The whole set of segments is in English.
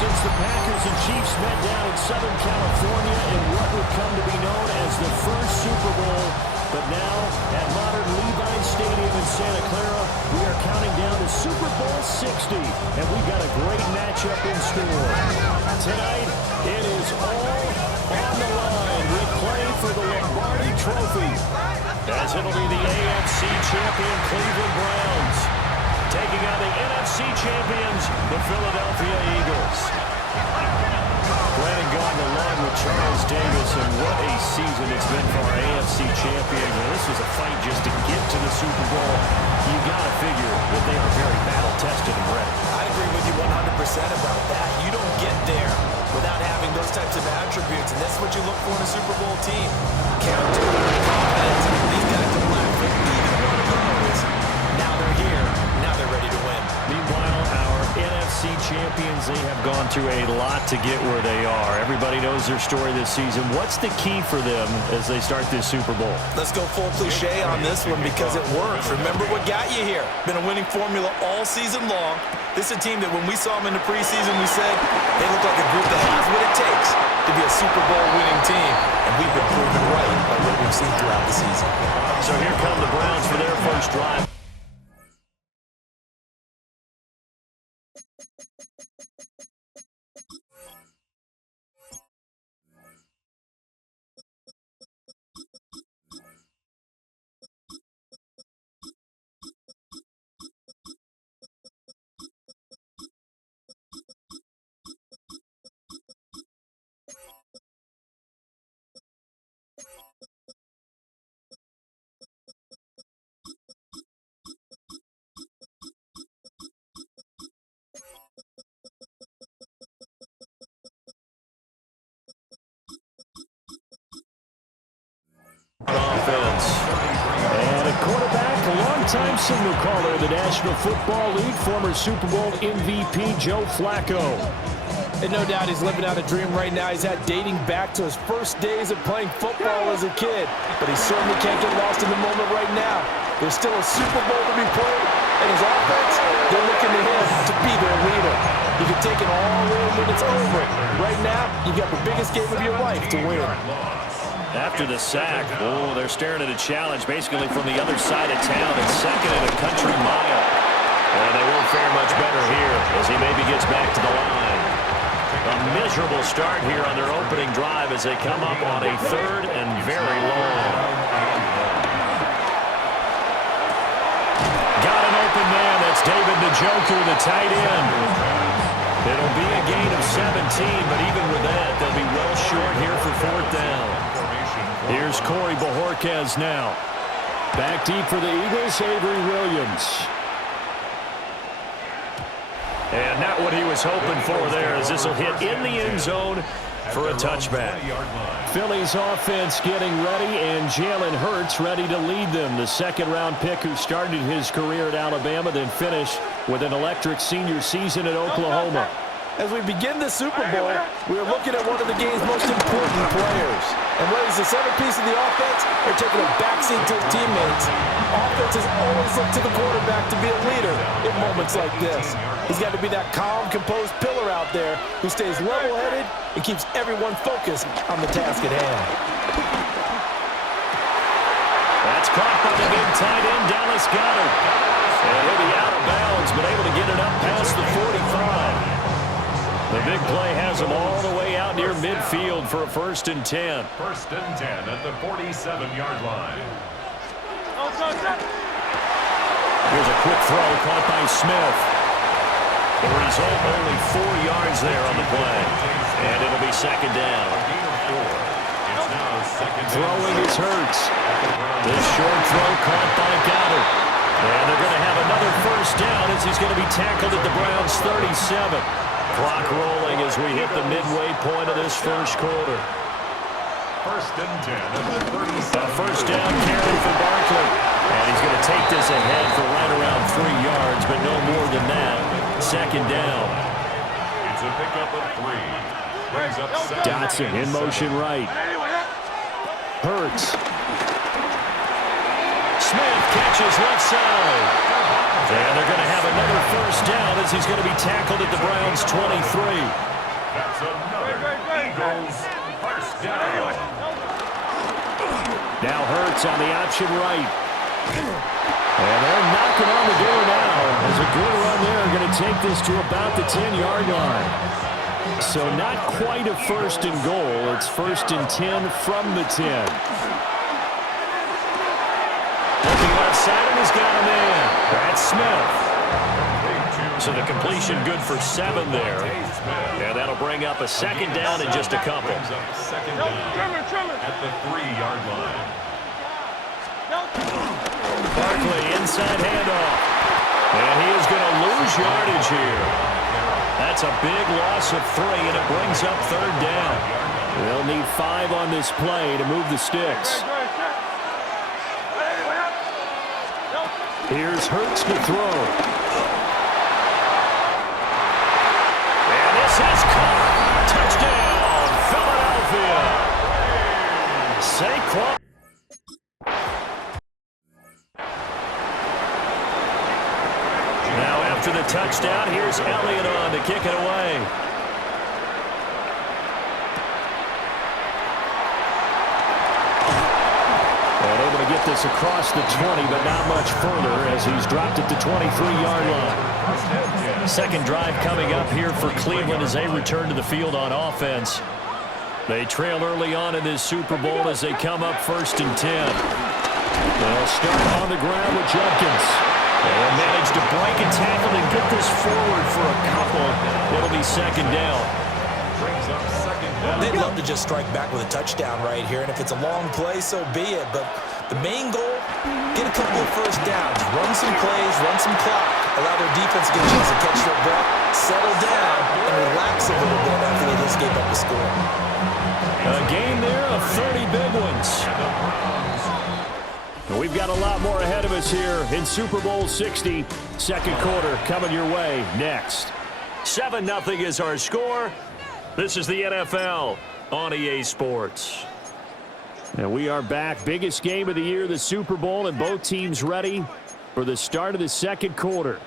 since the Packers and Chiefs met down in Southern California in what would come to be known as the first Super Bowl. But now, at modern Levi Stadium in Santa Clara, we are counting down to Super Bowl 60, and we've got a great matchup in store. Tonight, it is all on the line. We play for the Lombardi Trophy, as it'll be the AFC champion Cleveland Browns taking on the NFC champions, the Philadelphia Eagles. Brandon Gaudin along with Charles Davis, and what a season it's been for our AFC champions. And this was a fight just to get to the Super Bowl. You got to figure that they are very battle-tested and ready. I agree with you 100% about that. You don't get there without having those types of attributes, and that's what you look for in a Super Bowl team. Character, confidence. These guys are black for either one of those. Now they're here. Now they're ready to win. Meanwhile, our NFC champions, they have gone through a lot to get where they are. Everybody knows their story this season. What's the key for them as they start this Super Bowl? Let's go full cliche on this one because it works. Remember what got you here. Been a winning formula all season long. This is a team that when we saw them in the preseason, we said they look like a group that has what it takes to be a Super Bowl winning team. And we've been proven right by what we've seen throughout the season. So here come the Browns for their first drive. Offense. And a quarterback, a long-time signal caller in the National Football League, former Super Bowl MVP Joe Flacco. And no doubt he's living out a dream right now. He's had dating back to his first days of playing football as a kid. But he certainly can't get lost in the moment right now. There's still a Super Bowl to be played, and his offense, they're looking to him to be their leader. You can take it all in when it's over. Right now, you've got the biggest game of your life to win. After the sack, oh, they're staring at a challenge basically from the other side of town. It's second and a country mile. And they won't fare much better here as he maybe gets back to the line. A miserable start here on their opening drive as they come up on a third and very long. Got an open man. That's David Njoku, the tight end. It'll be a gain of 17, but even with that, they'll be well short here for fourth down. Here's Corey Bojorquez now. Back deep for the Eagles, Avery Williams. And not what he was hoping for there, as this will hit in the end zone for a touchback. Philly's offense getting ready, and Jalen Hurts ready to lead them. The second-round pick who started his career at Alabama, then finished with an electric senior season at Oklahoma. As we begin the Super Bowl, we are looking at one of the game's most important players. And whether he's the centerpiece of the offense or taking a backseat to his teammates, offenses always look to the quarterback to be a leader in moments like this. He's got to be that calm, composed pillar out there who stays level-headed and keeps everyone focused on the task at hand. That's caught by the big tight end, Dallas Goedert. And he'll be out of bounds, but able to get it up past the 45. The big play has him all the way out near midfield for a 1st and 10. 1st and 10 at the 47-yard line. Here's a quick throw caught by Smith. The result, only 4 yards there on the play. And it'll be second down. Throwing is Hurts. This short throw caught by Goddard. And they're going to have another 1st down as he's going to be tackled at the Browns' 37. Clock rolling as we hit the midway point of this first quarter. 1st and 10 at the 37. A 1st down carry for Barkley. And he's going to take this ahead for right around 3 yards, but no more than that. 2nd down. It's a pickup of 3. Brings up Dotson in motion right. Hurts. Smith catches left side. And they're going to have another 1st down as he's going to be tackled at the Browns' 23. That's another Eagles first down. Now Hurts on the option right. And they're knocking on the door now. As a good run there, going to take this to about the 10-yard line. So not quite a first and goal. It's first and 10 from the 10. Looking left side, and he's got a man. That's Smith. So the completion good for 7 there. And that'll bring up a second down in just a couple. Second down at the 3-yard line. Barkley inside handoff. And he is going to lose yardage here. That's a big loss of 3, and it brings up third down. They'll need 5 on this play to move the sticks. Here's Hurts to throw. And this is caught. Touchdown, Philadelphia. Saquon. Now after the touchdown, here's Elliott on to kick it away. And able to get this across the 20, but not much further as he's dropped it to 23-yard line. Second drive coming up here for Cleveland as they return to the field on offense. They trail early on in this Super Bowl as they come up first and 10. They'll start on the ground with Jenkins. They'll manage to break a tackle and get this forward for a couple. It'll be second down. They'd love to just strike back with a touchdown right here, and if it's a long play, so be it. But the main goal, get a couple of first downs, run some plays, run some clock, allow their defense to get a chance to catch their breath, settle down, and relax a little bit after they just gave up the score. A game there of 30 big ones. We've got a lot more ahead of us here in Super Bowl 60. Second quarter coming your way next. 7-0 is our score. This is the NFL on EA Sports. And we are back. Biggest game of the year, the Super Bowl, and both teams ready for the start of the second quarter.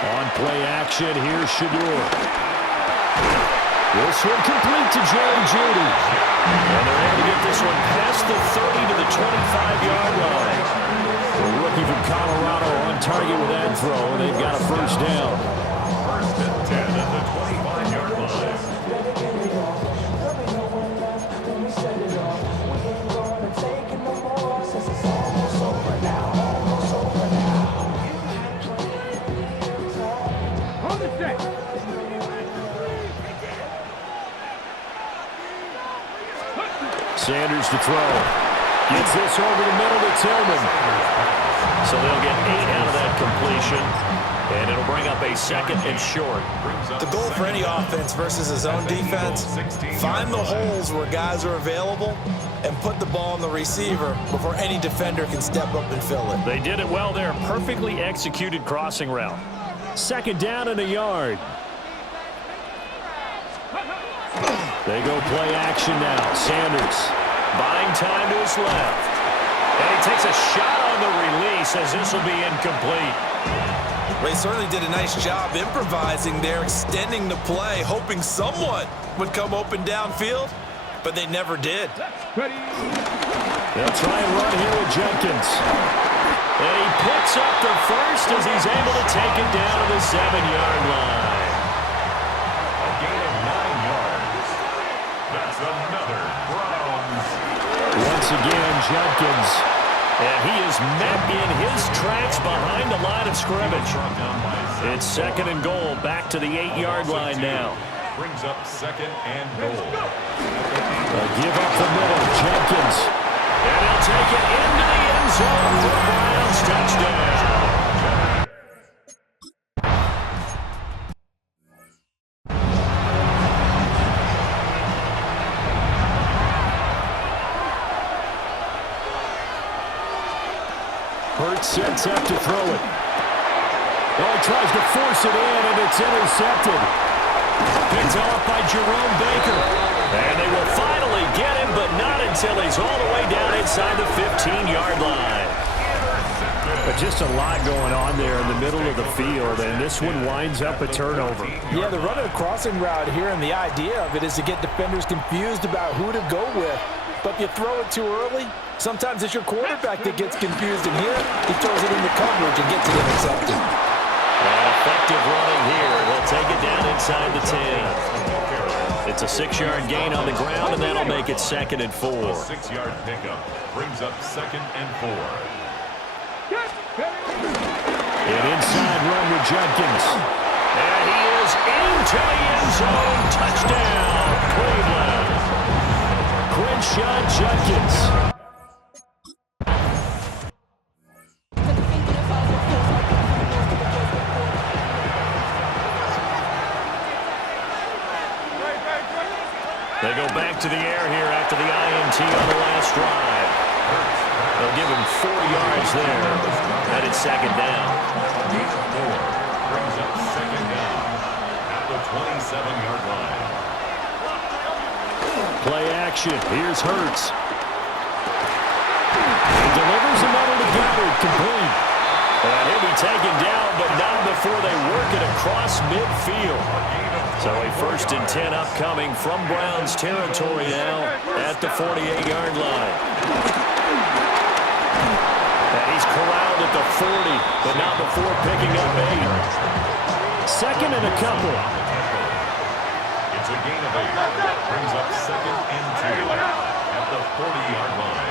On play action, here's Shador. This one complete to Jerry Jeudy. And they're able to get this one past the 30 to the 25-yard line. The rookie from Colorado on target with that throw, and they've got a first down. First and 10 at the 25-yard line. Sanders to throw. Gets this over the middle to Tillman. So they'll get 8 out of that completion. And it'll bring up a second and short. The goal for any offense versus his own defense, find the holes where guys are available and put the ball on the receiver before any defender can step up and fill it. They did it well there. Perfectly executed crossing route. Second down and a yard. They go play action now. Sanders buying time to his left. And he takes a shot on the release as this will be incomplete. They certainly did a nice job improvising there, extending the play, hoping someone would come open downfield, but they never did. They'll try and run here with Jenkins. And he picks up the first as he's able to take it down to the 7-yard line. A gain of 9 yards. That's another Browns. Once again, Jenkins. And he is met in his tracks behind the line of scrimmage. It's second and goal, back to the 8-yard line now. Brings up second and goal. Give up the middle, Jenkins. And he'll take it into the end zone for a Browns touchdown. Hurts sets up to throw it. Oh, he tries to force it in, and it's intercepted. picked off by Jerome Baker. And they will finally get him, but not until he's all the way down inside the 15-yard line. But just a lot going on there in the middle of the field, and this one winds up a turnover. Yeah, they're running a crossing route here, and the idea of it is to get defenders confused about who to go with. But if you throw it too early, sometimes it's your quarterback that gets confused, and here he throws it into coverage and gets it intercepted. And effective running here. They'll take it down inside the 10. It's a 6-yard gain on the ground, and that'll make it 2nd and 4. A 6-yard pickup brings up 2nd and 4. An inside run with Judkins. And he is into the end zone. Touchdown, Cleveland. Crenshaw Judkins. They go back to the air here after the INT on the last drive. They'll give him 4 yards there. And it's 2nd down. Gain of 4 brings up 2nd down at the 27-yard line. Play action. Here's Hurts. He delivers another to Goddard, complete. And he'll be taken down, but not before they work it across midfield. So a 1st and 10 upcoming from Browns territory now at the 48-yard line. And he's corralled at the 40, but not before picking up 8. 2nd and a couple. It's a gain of 8. Brings up 2nd and 2 at the 40-yard line.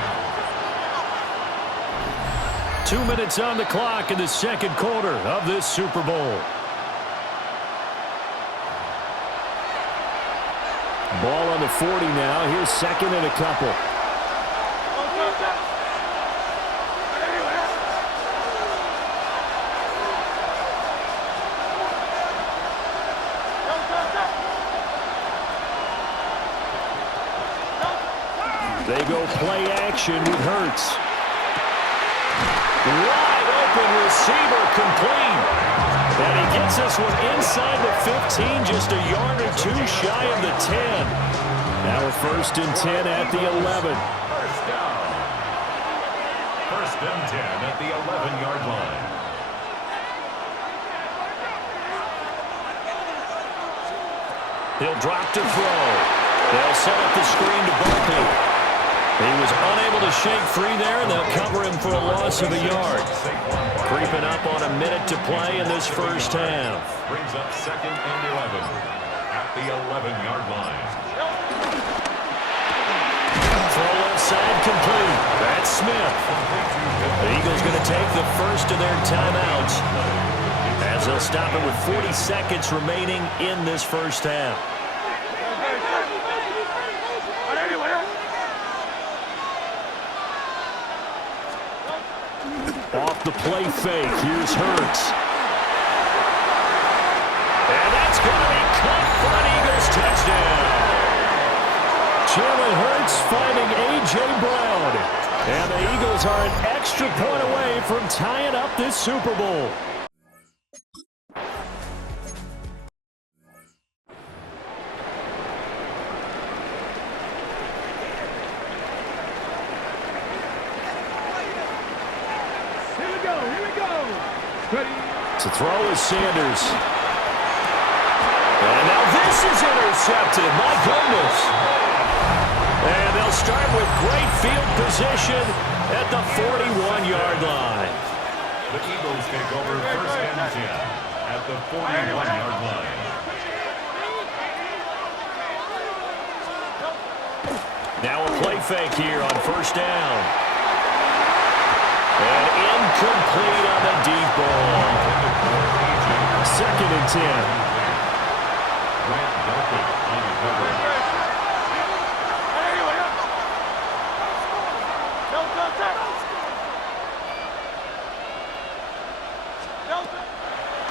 2 minutes on the clock in the 2nd quarter of this Super Bowl. Ball on the 40 now. Here's 2nd and a couple. They go play action with Hurts. Wide open receiver, complete. And he gets this one inside the 15, just a yard or 2 shy of the 10. Now a 1st and 10 at the 11. First down. 1st and 10 at the 11-yard line. He'll drop to throw. They'll set up the screen to Barkley. He was unable to shake free there, and they'll cover him for a loss of a yard. Creeping up on a minute to play in this first half. Brings up 2nd and 11 at the 11-yard line. Throw left side complete. That's Smith. The Eagles going to take the first of their timeouts as they'll stop it with 40 seconds remaining in this first half. Off the play fake, here's Hurts. And that's going to be caught for an Eagles touchdown. Jalen Hurts finding A.J. Brown. And the Eagles are an extra point away from tying up this Super Bowl. To throw is Sanders. And now this is intercepted. My goodness. And they'll start with great field position at the 41-yard line. The Eagles take over 1st and 10 at the 41-yard line. Now a play fake here on 1st down. And incomplete on the deep ball. 2nd and 10.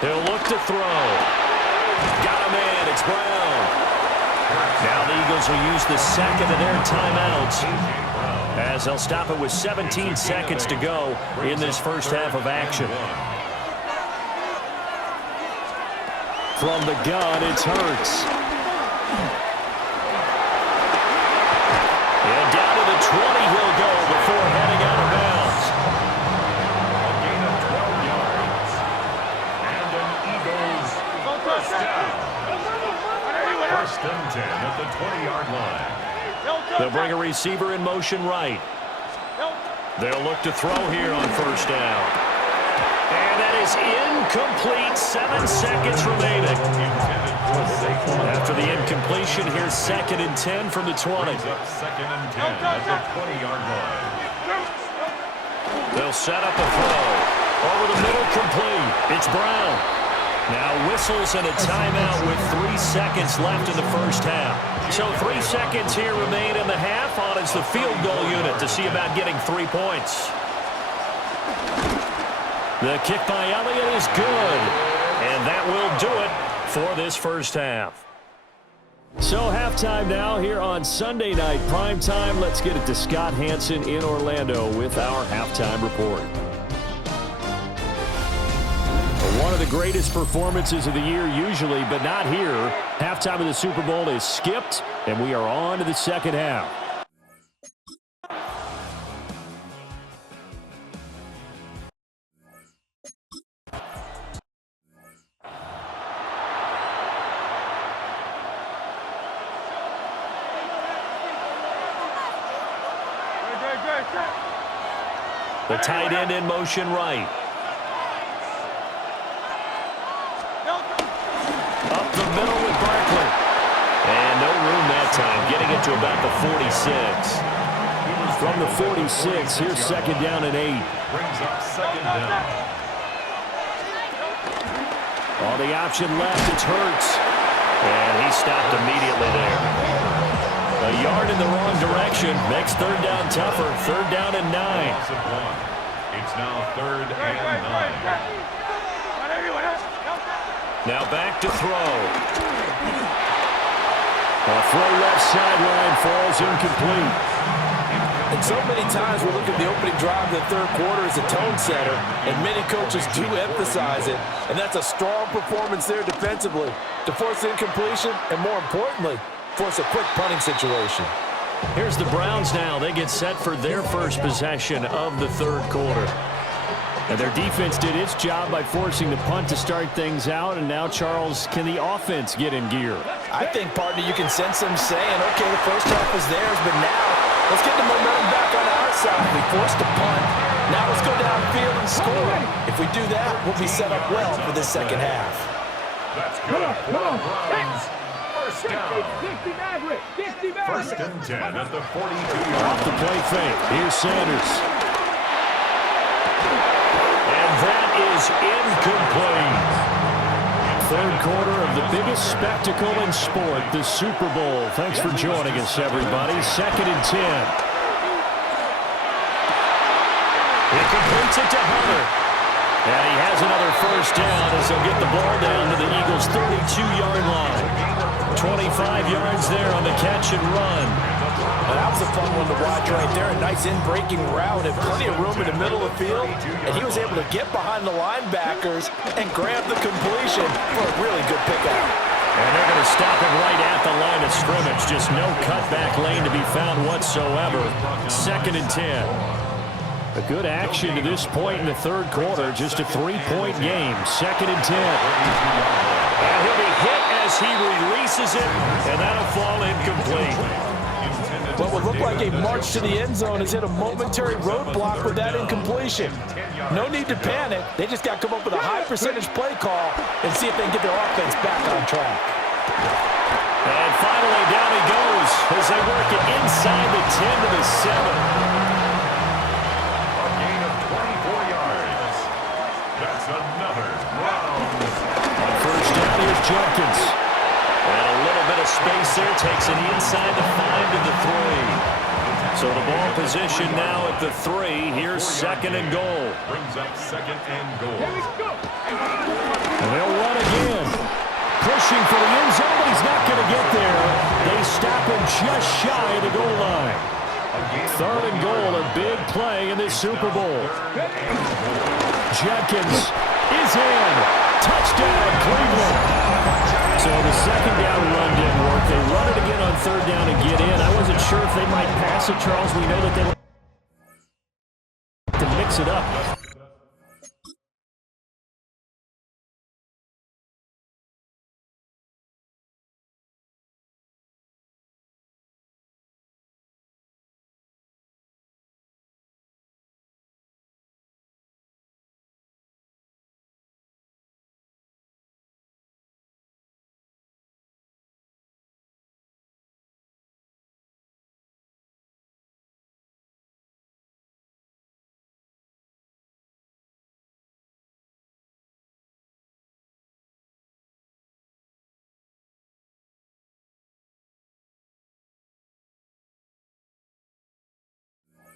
He'll look to throw. Got a man. It's Brown. Now the Eagles will use the 2nd of their timeouts as they'll stop it with 17 seconds to go in this first half of action. From the gun, it's Hurts. And down to the 20 he'll go before heading out of bounds. A gain of 12 yards. And an Eagles first down. First and 10 at the 20-yard line. They'll bring a receiver in motion right. They'll look to throw here on first down. And that is incomplete. 7 seconds remaining. After the incompletion, here's 2nd and 10 from the 20. Second and 10 at the 20-yard line. They'll set up a throw. Over the middle, complete. It's Brown. Now whistles and a timeout with 3 seconds left in the first half. So 3 seconds here remain in the half. On is the field goal unit to see about getting 3 points. The kick by Elliott is good. And that will do it for this first half. So halftime now here on Sunday Night Primetime. Let's get it to Scott Hansen in Orlando with our halftime report. One of the greatest performances of the year usually, but not here. Halftime of the Super Bowl is skipped, and we are on to the second half. The tight end in motion right. Up the middle with Barkley. And no room that time, getting it to about the 46. From the 46, here's 2nd down and 8. Brings up 2nd down. On the option left, it's Hurts. And he stopped immediately there. A yard in the wrong direction makes 3rd down tougher. 3rd down and 9. It's now 3rd and 9. Now back to throw. A throw left sideline falls incomplete. And so many times we look at the opening drive of the third quarter as a tone setter, and many coaches do emphasize it. And that's a strong performance there defensively to force incompletion and, more importantly, force a quick punting situation. Here's the Browns now. They get set for their first possession of the third quarter. And their defense did its job by forcing the punt to start things out. And now, Charles, can the offense get in gear? I think, partner, you can sense them saying, okay, the first half is theirs, but now let's get the momentum back on our side. We forced a punt. Now let's go downfield and score. If we do that, we'll be set up well for this second half. That's good for Browns. First down. First and 10 at the 42-yard Off the play fake. Here's Sanders. That is incomplete. Third quarter of the biggest spectacle in sport, the Super Bowl. Thanks for joining us, everybody. 2nd and 10. He completes it to Hunter. And he has another first down as they'll get the ball down to the Eagles' 32-yard line. 25 yards there on the catch and run. Well, that was a fun one to watch right there. A nice in-breaking route and plenty of room in the middle of the field. And he was able to get behind the linebackers and grab the completion for a really good pickup. And they're going to stop him right at the line of scrimmage. Just no cutback lane to be found whatsoever. 2nd and 10. A good action to this point in the third quarter. Just a 3-point game. 2nd and 10. And he'll be hit as he releases it. And that'll fall incomplete. What would look like a march to the end zone has hit a momentary roadblock with that incompletion. No need to panic. They just got to come up with a high percentage play call and see if they can get their offense back on track. And finally, down he goes as they work it inside the 10 to the 7. A gain of 24 yards. That's another Browns. On first down, here's Jenkins. And a little bit of space there, takes it inside the 5 to the 3. So the ball position now at the 3. Here's 2nd and goal. Brings up 2nd and goal. And they'll run again. Pushing for the end zone, but he's not going to get there. They stop him just shy of the goal line. 3rd and goal, a big play in this Super Bowl. Jenkins is in. Touchdown, Cleveland. So the second down run didn't work. They third down and get in. I wasn't sure if they might pass it, Charles. We know that they like to mix it up.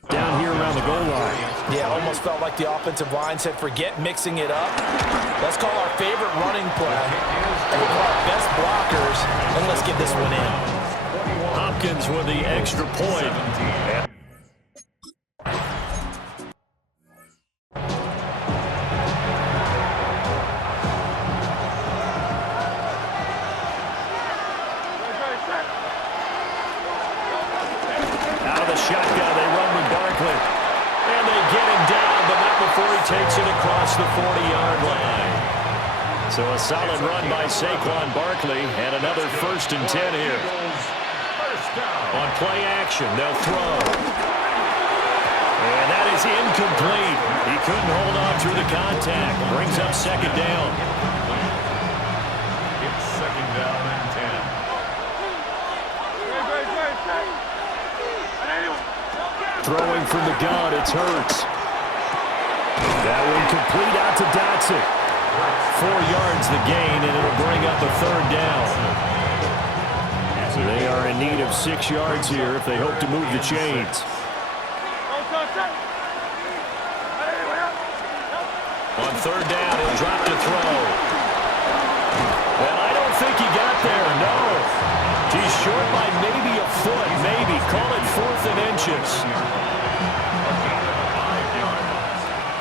Down here around the goal line. Yeah, almost felt like the offensive line said, forget mixing it up. Let's call our favorite running play. And we'll call our best blockers, and let's get this one in. Hopkins with the extra point. Out of the shotgun, they run with Barkley. And they get him down, but not before he takes it across the 40-yard line. So a solid run by Saquon Barkley, and another 1st and 10 here. On play action, they'll throw. And that is incomplete. He couldn't hold on through the contact. Brings up 2nd down. It's 2nd down and 10. Throwing from the gun, it's Hurts. That one complete out to Dotson. 4 yards the gain, and it'll bring up a 3rd down. So they are in need of 6 yards here if they hope to move the chains. On 3rd down, he'll drop to throw. And I don't think he got there, no. He's short by maybe a foot, maybe. Call it 4th and inches.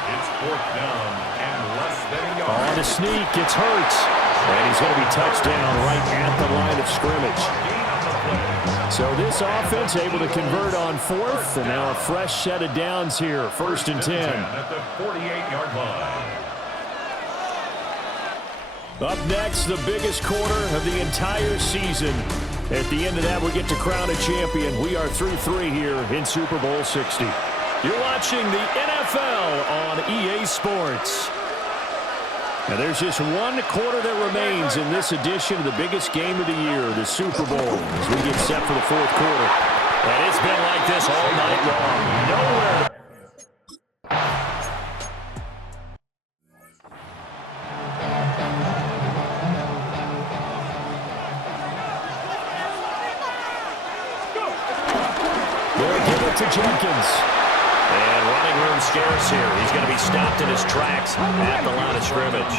It's 4th down and less than a yard. On a sneak, it's Hurts. And he's going to be touched down right at the line of scrimmage. So this offense able to convert on 4th, and now a fresh set of downs here, 1st and 10. At the 48-yard line. Up next, the biggest quarter of the entire season. At the end of that, we get to crown a champion. We are through 3 here in Super Bowl 60. You're watching the NFL on EA Sports. Now, there's just 1 quarter that remains in this edition of the biggest game of the year, the Super Bowl, as we get set for the 4th quarter. And it's been like this all night long. Nowhere to... They'll give it to Jenkins. And running room scarce here. He's going to be stopped in his tracks at the line of scrimmage.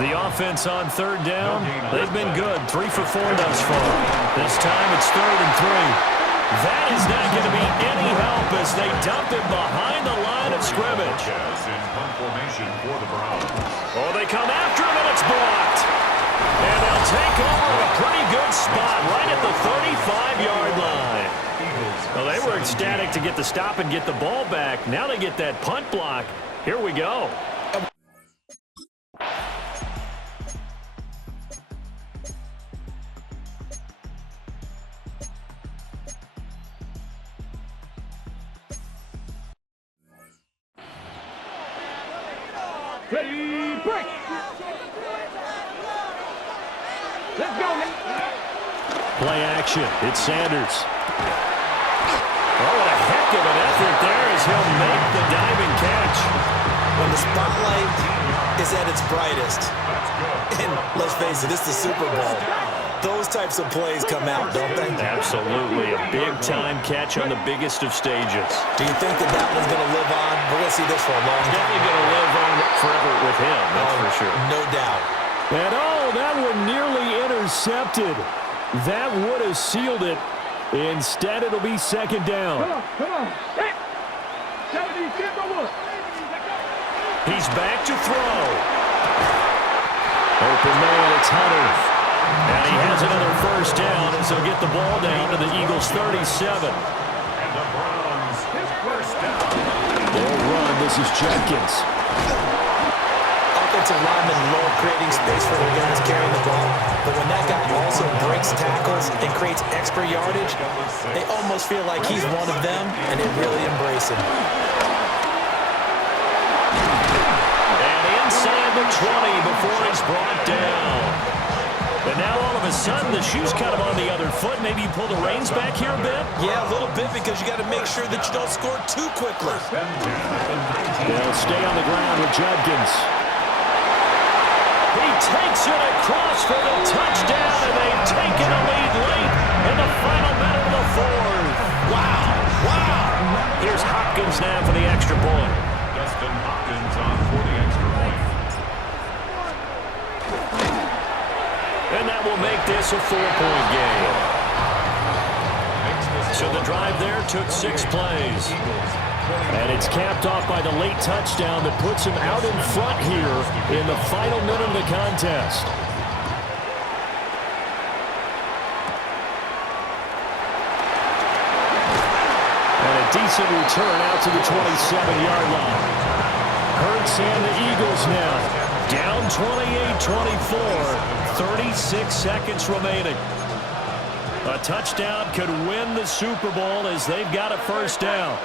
The offense on 3rd down, they've been good. 3 for 4 thus far. This time it's 3rd and 3. That is not going to be any help as they dump it behind the line of scrimmage. In punt formation for the Browns. Oh, they come after him, and it's blocked. And they'll take over a pretty good spot right at the 35-yard line. Well, they were ecstatic to get the stop and get the ball back. Now they get that punt block. Here we go. Ready, break. Let's go, man. Play action. It's Sanders. Oh, what a heck of an effort there as he'll make the diving catch. When the spotlight is at its brightest, and let's face it, it's the Super Bowl, those types of plays come out, don't they? Absolutely. A big-time catch on the biggest of stages. Do you think that one's going to live on? We're going to see this for a long time. Definitely going to live on forever with him, that's for sure. No doubt. And oh, that one nearly intercepted. That would have sealed it. Instead, it'll be 2nd down. Come on. Hey. 70, He's back to throw. Open man, it's Hunter. And he has another first down as he'll get the ball down to the Eagles' 37. And the Browns, first down. They'll run. This is Jenkins. Offensive linemen love creating space for their guys carrying the ball, but when that guy also breaks tackles and creates extra yardage, they almost feel like he's one of them, and they really embrace him. And inside the 20 before he's brought down. But now all of a sudden the shoe's kind of on the other foot. Maybe you pull the reins back here a bit? Yeah, a little bit, because you got to make sure that you don't score too quickly. They'll stay on the ground with Judkins. He takes it across for the touchdown, and they've taken a lead late in the final minute of the fourth. Wow, wow. Here's Hopkins now for the extra point. Dustin Hopkins on for the extra point. And that will make this a 4-point game. So the drive there took 6 plays. And it's capped off by the late touchdown that puts him out in front here in the final minute of the contest. And a decent return out to the 27-yard line. Hurts and the Eagles now. Down 28-24. 36 seconds remaining. A touchdown could win the Super Bowl as they've got a first down.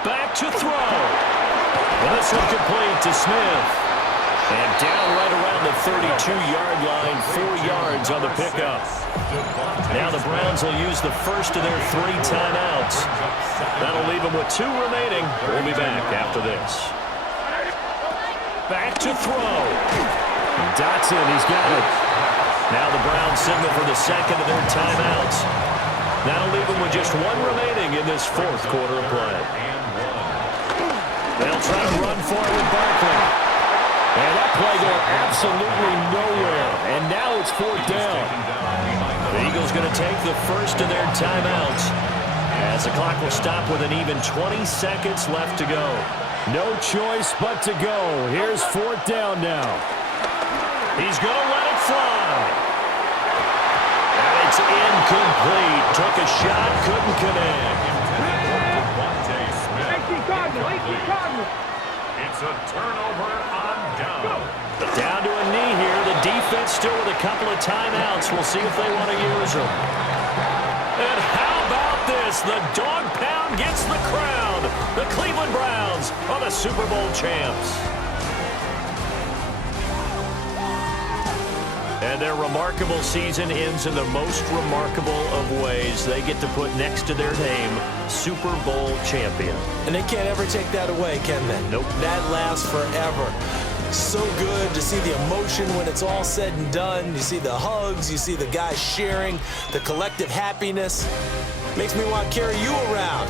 Back to throw. And this one complete to Smith. And down right around the 32-yard line, 4 yards on the pickup. Now the Browns will use the first of their 3 timeouts. That'll leave them with 2 remaining. We'll be back after this. Back to throw. Dotson, he's got it. Now the Browns signal for the second of their timeouts. That'll leave them with just 1 remaining in this 4th quarter of play. They'll try to run for it with Barkley. And that play going absolutely nowhere. And now it's 4th down. The Eagles going to take the first of their timeouts as the clock will stop with an even 20 seconds left to go. No choice but to go. Here's 4th down now. He's going to let it fly. And it's incomplete. Took a shot, couldn't connect. It's a turnover on down. Down to a knee here. The defense still with a couple of timeouts. We'll see if they want to use them. And how about this? The dog pound gets the crown. The Cleveland Browns are the Super Bowl champs. And their remarkable season ends in the most remarkable of ways. They get to put next to their name, Super Bowl champion. And they can't ever take that away, can they? Nope. That lasts forever. So good to see the emotion when it's all said and done. You see the hugs, you see the guys sharing, the collective happiness. Makes me want to carry you around.